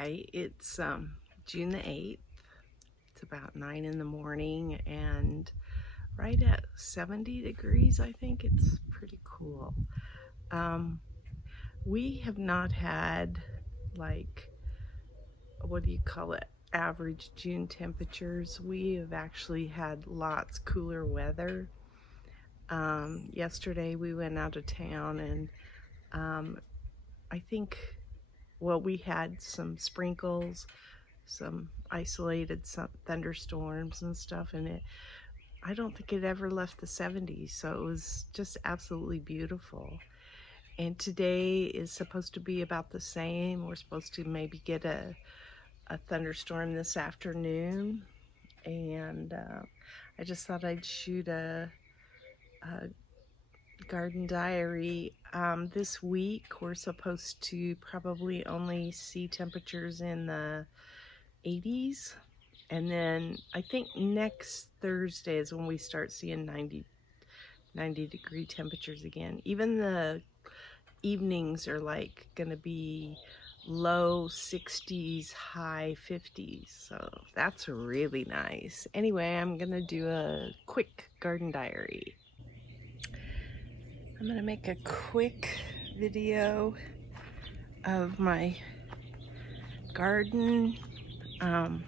Hi, it's June the 8th. It's about 9 in the morning and right at 70 degrees. I think it's pretty cool. We have not had, like, what do you call it, average June temperatures. We have actually had lots cooler weather. Yesterday we went out of town and I think, well, we had some sprinkles, some isolated thunderstorms and stuff, and I don't think it ever left the 70s, so it was just absolutely beautiful. And today is supposed to be about the same. We're supposed to maybe get a thunderstorm this afternoon, and I just thought I'd shoot a garden diary. This week we're supposed to probably only see temperatures in the 80s, and then I think next Thursday is when we start seeing 90 degree temperatures again. Even the evenings are like gonna be low 60s, high 50s, so that's really nice. Anyway, I'm gonna do a quick garden diary. I'm gonna make a quick video of my garden. I'm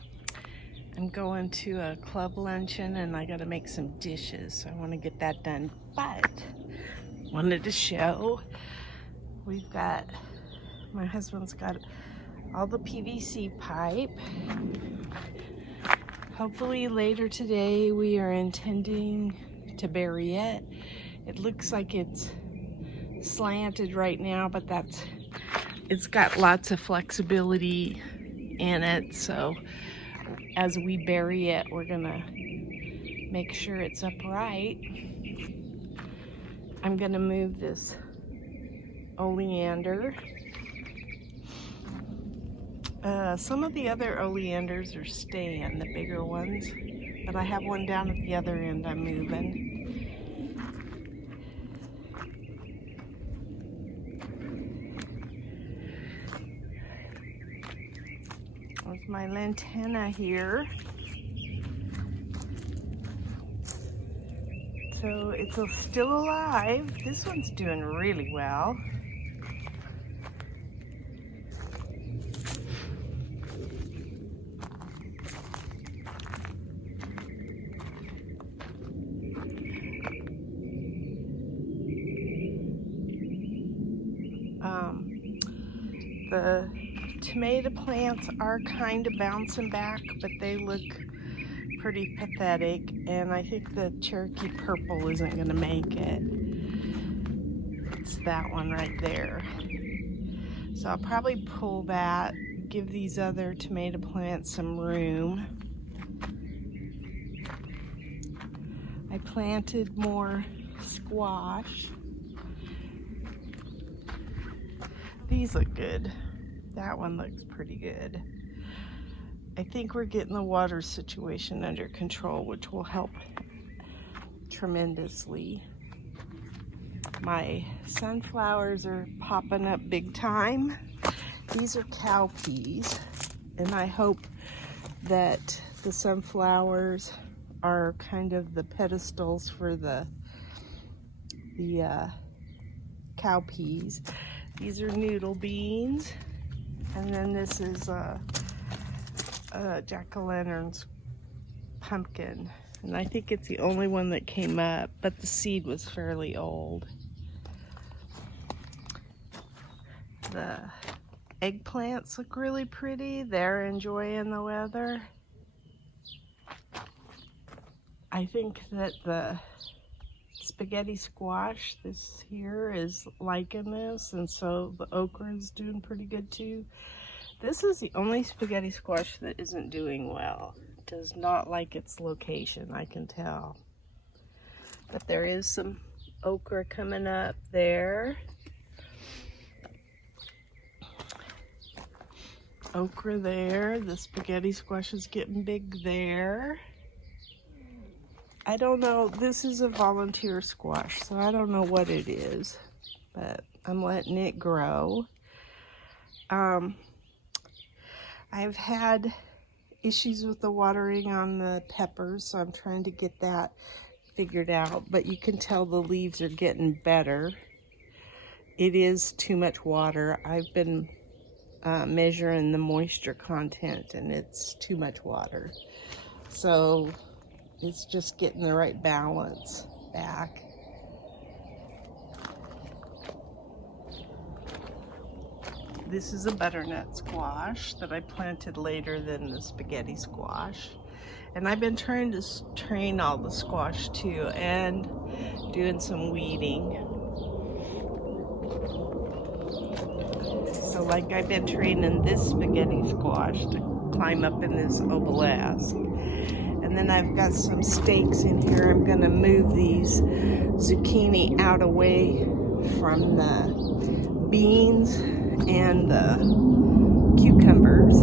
going to a club luncheon and I gotta make some dishes, so I want to get that done. But wanted to show, my husband's got all the PVC pipe. Hopefully later today we are intending to bury it. It looks like it's slanted right now, but it's got lots of flexibility in it, so as we bury it, we're gonna make sure it's upright. I'm gonna move this oleander. Some of the other oleanders are staying, the bigger ones, but I have one down at the other end I'm moving. There's my lantana here. So it's still alive. This one's doing really well. The tomato plants are kind of bouncing back, but they look pretty pathetic, and I think the Cherokee purple isn't going to make it. It's that one right there. So I'll probably pull that, give these other tomato plants some room. I planted more squash. These look good. That one looks pretty good. I think we're getting the water situation under control, which will help tremendously. My sunflowers are popping up big time. These are cow peas, and I hope that the sunflowers are kind of the pedestals for the cow peas. These are noodle beans, and then this is jack-o'-lantern's pumpkin, and I think it's the only one that came up, but the seed was fairly old. The eggplants look really pretty. They're enjoying the weather. I think that the spaghetti squash, this here, is liking this, and so the okra is doing pretty good too. This is the only spaghetti squash that isn't doing well. It does not like its location, I can tell. But there is some okra coming up there. Okra there. The spaghetti squash is getting big there. I don't know, this is a volunteer squash, so I don't know what it is, but I'm letting it grow. I've had issues with the watering on the peppers, so I'm trying to get that figured out, but you can tell the leaves are getting better. It is too much water. I've been measuring the moisture content, and it's too much water. So it's just getting the right balance back. This is a butternut squash that I planted later than the spaghetti squash. And I've been trying to train all the squash too, and doing some weeding. So like I've been training this spaghetti squash to climb up in this obelisk. And then I've got some stakes in here. I'm gonna move these zucchini out away from the beans and the cucumbers.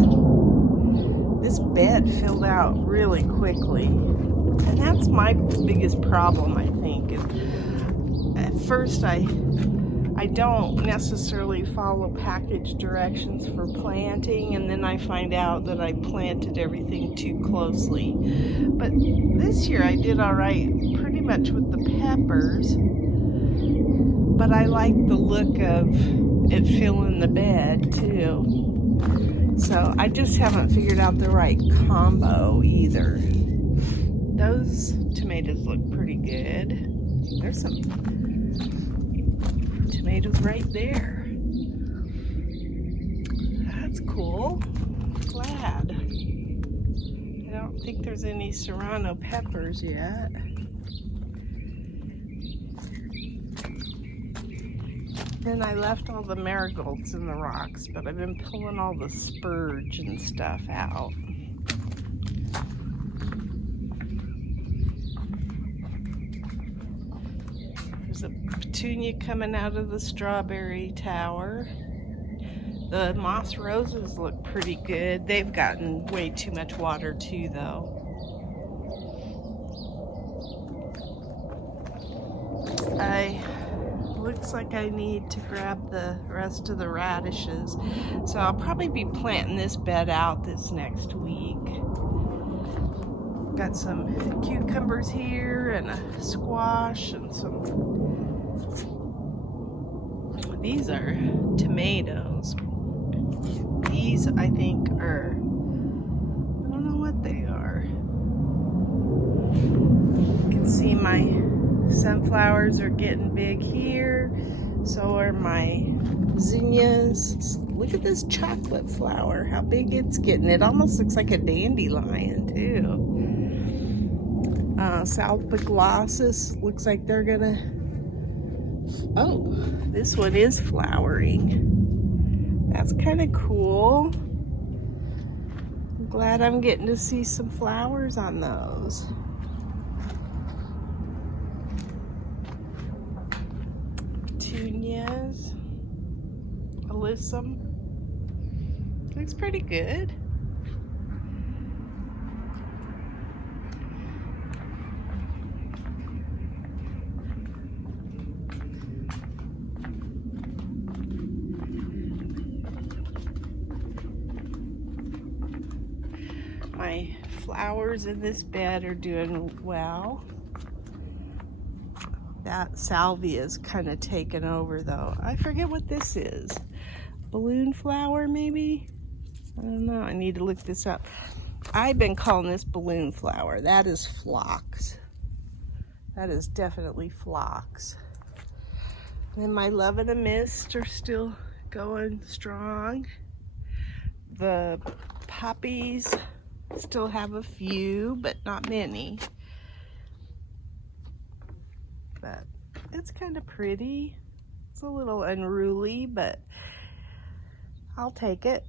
This bed filled out really quickly. And that's my biggest problem, I think. At first I don't necessarily follow package directions for planting, and then I find out that I planted everything too closely. But this year I did all right pretty much with the peppers, but I like the look of it filling the bed too. So I just haven't figured out the right combo either. Those tomatoes look pretty good. There's some tomatoes right there. That's cool. Glad. I don't think there's any serrano peppers yet. Then I left all the marigolds in the rocks, but I've been pulling all the spurge and stuff out. There's a petunia coming out of the strawberry tower. The moss roses look pretty good. They've gotten way too much water too, though. Looks like I need to grab the rest of the radishes. So I'll probably be planting this bed out this next week. Got some cucumbers here and a squash and some... These are tomatoes. These I think are... I don't know what they are. You can see my sunflowers are getting big here. So are my zinnias. Look at this chocolate flower, how big it's getting. It almost looks like a dandelion too. Salpiglossus looks like they're gonna... Oh, this one is flowering. That's kind of cool. I'm glad I'm getting to see some flowers on those. Petunias, alyssum, looks pretty good. My flowers in this bed are doing well. That salvia is kind of taken over though. I forget what this is. Balloon flower maybe? I don't know. I need to look this up. I've been calling this balloon flower. That is phlox. That is definitely phlox. And my love and a mist are still going strong. The poppies still have a few, but not many. But it's kind of pretty. It's a little unruly, but I'll take it.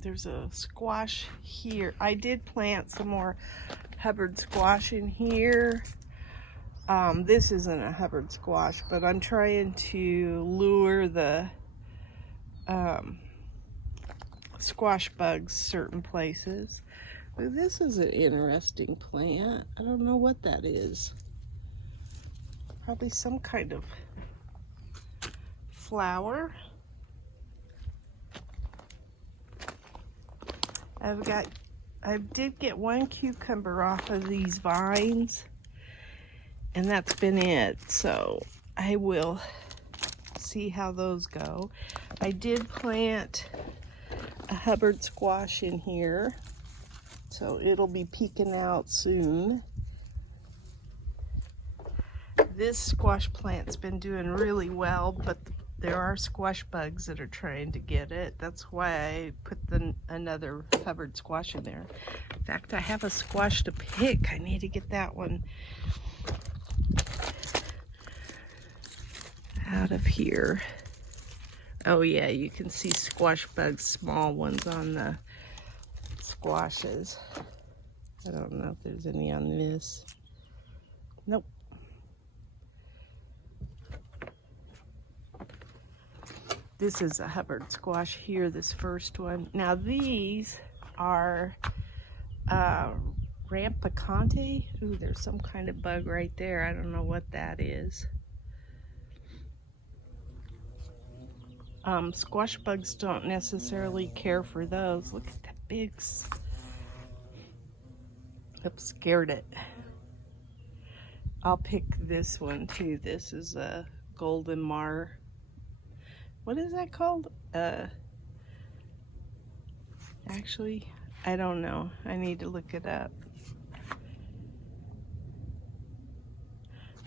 There's a squash here. I did plant some more Hubbard squash in here. This isn't a Hubbard squash, but I'm trying to lure the squash bugs certain places. This is an interesting plant. I don't know what that is. Probably some kind of flower. I did get one cucumber off of these vines, and that's been it. So I will see how those go. I did plant a Hubbard squash in here, so it'll be peeking out soon. This squash plant's been doing really well, but there are squash bugs that are trying to get it. That's why I put another Hubbard squash in there. In fact, I have a squash to pick. I need to get that one out of here. Oh yeah, you can see squash bugs, small ones on the squashes. I don't know if there's any on this. Nope. This is a Hubbard squash here, this first one. Now these are Rampicante. Ooh, there's some kind of bug right there. I don't know what that is. Squash bugs don't necessarily care for those. Look at that big... Oops, scared it. I'll pick this one too. This is a Golden Mar. What is that called? Actually, I don't know. I need to look it up.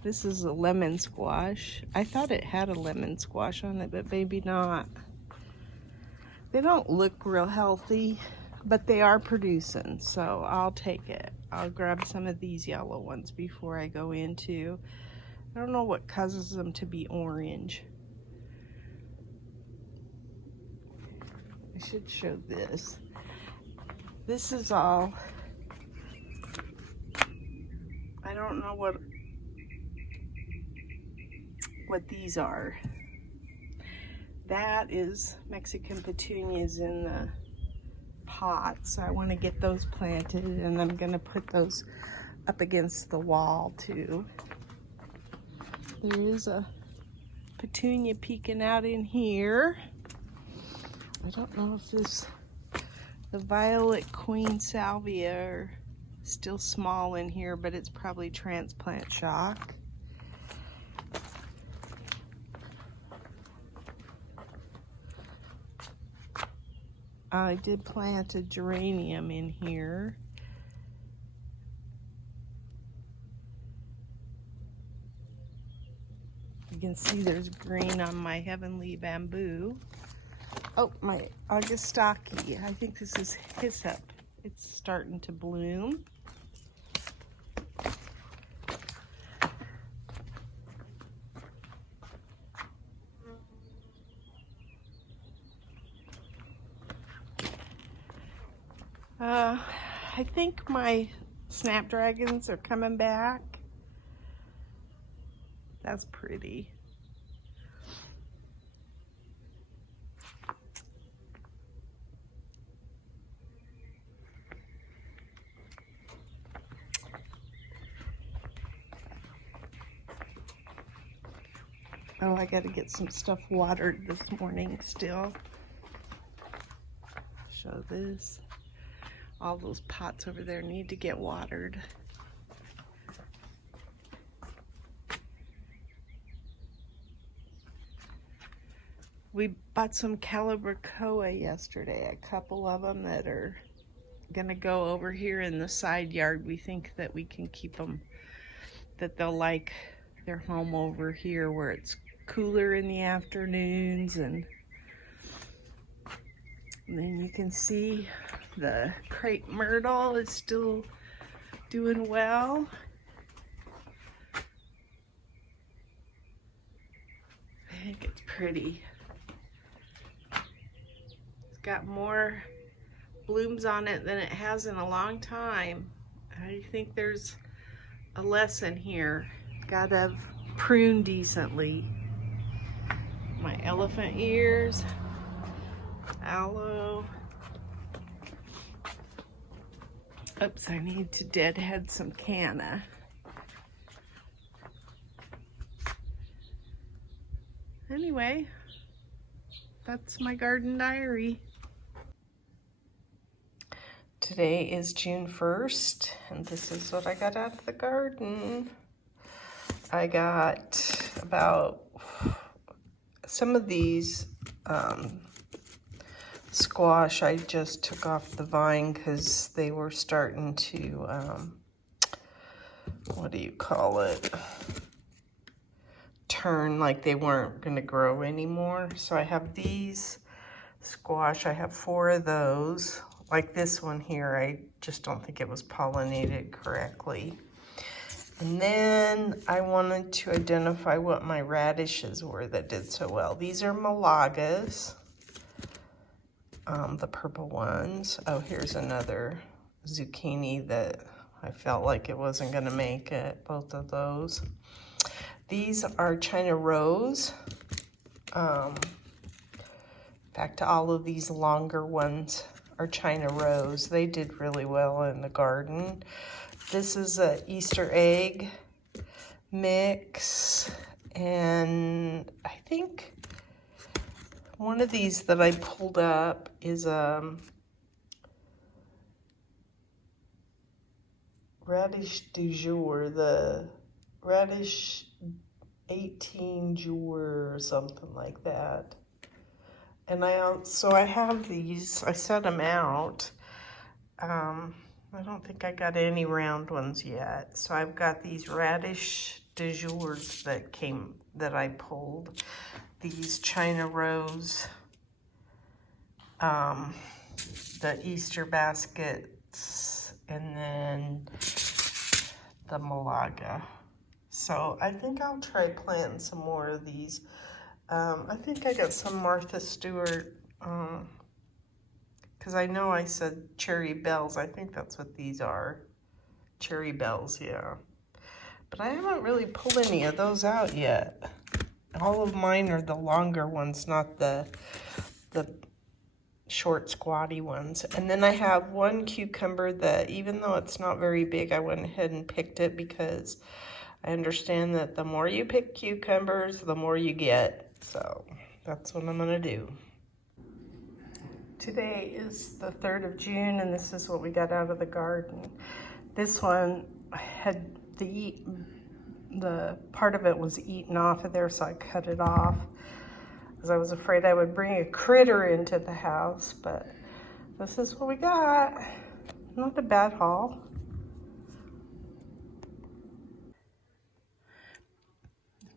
This is a lemon squash. I thought it had a lemon squash on it, but maybe not. They don't look real healthy, but they are producing, so I'll take it. I'll grab some of these yellow ones before I go into. I don't know what causes them to be orange. I should show this. This is all, I don't know what these are. That is Mexican petunias in the pot, so I want to get those planted, and I'm going to put those up against the wall too. There is a petunia peeking out in here. I don't know if the violet queen salvia are still small in here, but it's probably transplant shock. I did plant a geranium in here. You can see there's green on my heavenly bamboo. Oh, my Augustaki. I think this is hyssop. It's starting to bloom. I think my snapdragons are coming back. That's pretty. Oh, I got to get some stuff watered this morning still. Show this. All those pots over there need to get watered. We bought some Calibrachoa yesterday, a couple of them that are gonna go over here in the side yard. We think that we can keep them, that they'll like their home over here where it's cooler in the afternoons. And then you can see the crepe myrtle is still doing well. I think it's pretty. It's got more blooms on it than it has in a long time. I think there's a lesson here. Gotta prune decently. My elephant ears, aloe. Oops, I need to deadhead some canna. Anyway, that's my garden diary. Today is June 1st, and this is what I got out of the garden. I got about some of these squash I just took off the vine because they were starting to, what do you call it? Turn like they weren't going to grow anymore. So I have these squash. I have 4 of those. Like this one here, I just don't think it was pollinated correctly. And then I wanted to identify what my radishes were that did so well. These are Malagas, the purple ones. Oh, here's another zucchini that I felt like it wasn't gonna make it, both of those. These are China Rose. Back to all of these longer ones are China Rose. They did really well in the garden. This is a Easter egg mix, and I think one of these that I pulled up is radish du jour, the radish 18 jour or something like that. And I have these, I set them out. I don't think I got any round ones yet. So I've got these radish du jours that I pulled. These China Rose, the Easter baskets, and then the Malaga. So I think I'll try planting some more of these. I think I got some Martha Stewart, because I know I said cherry bells. I think that's what these are. Cherry bells, yeah. But I haven't really pulled any of those out yet. All of mine are the longer ones, not the short squatty ones. And then I have one cucumber that, even though it's not very big, I went ahead and picked it because I understand that the more you pick cucumbers, the more you get. So that's what I'm gonna do. Today is the 3rd of June, and this is what we got out of the garden. This one had the part of it was eaten off of there, so I cut it off because I was afraid I would bring a critter into the house, but this is what we got. Not a bad haul.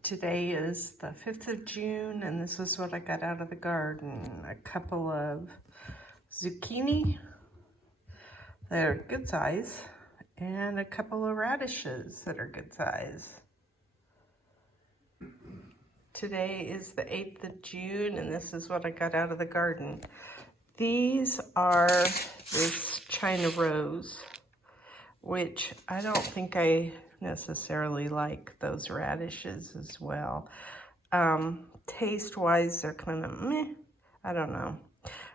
Today is the 5th of June, and this is what I got out of the garden. A couple of zucchini that are good size, and a couple of radishes that are good size. Today is the 8th of June, and this is what I got out of the garden. These are this China Rose, which I don't think I necessarily like those radishes as well. Taste-wise, they're kind of meh. I don't know.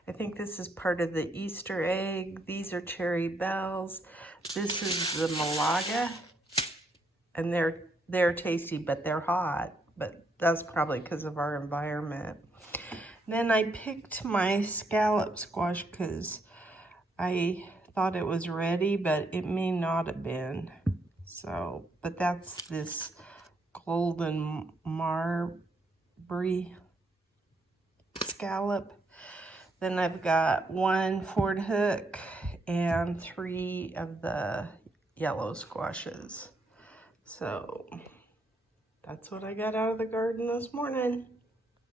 I think this is part of the Easter egg. These are cherry bells. This is the Malaga, and they're tasty, but they're hot. But that's probably because of our environment. Then I picked my scallop squash because I thought it was ready, but it may not have been. So, but that's this golden marbury scallop. Then I've got 1 Ford hook and 3 of the yellow squashes. So that's what I got out of the garden this morning.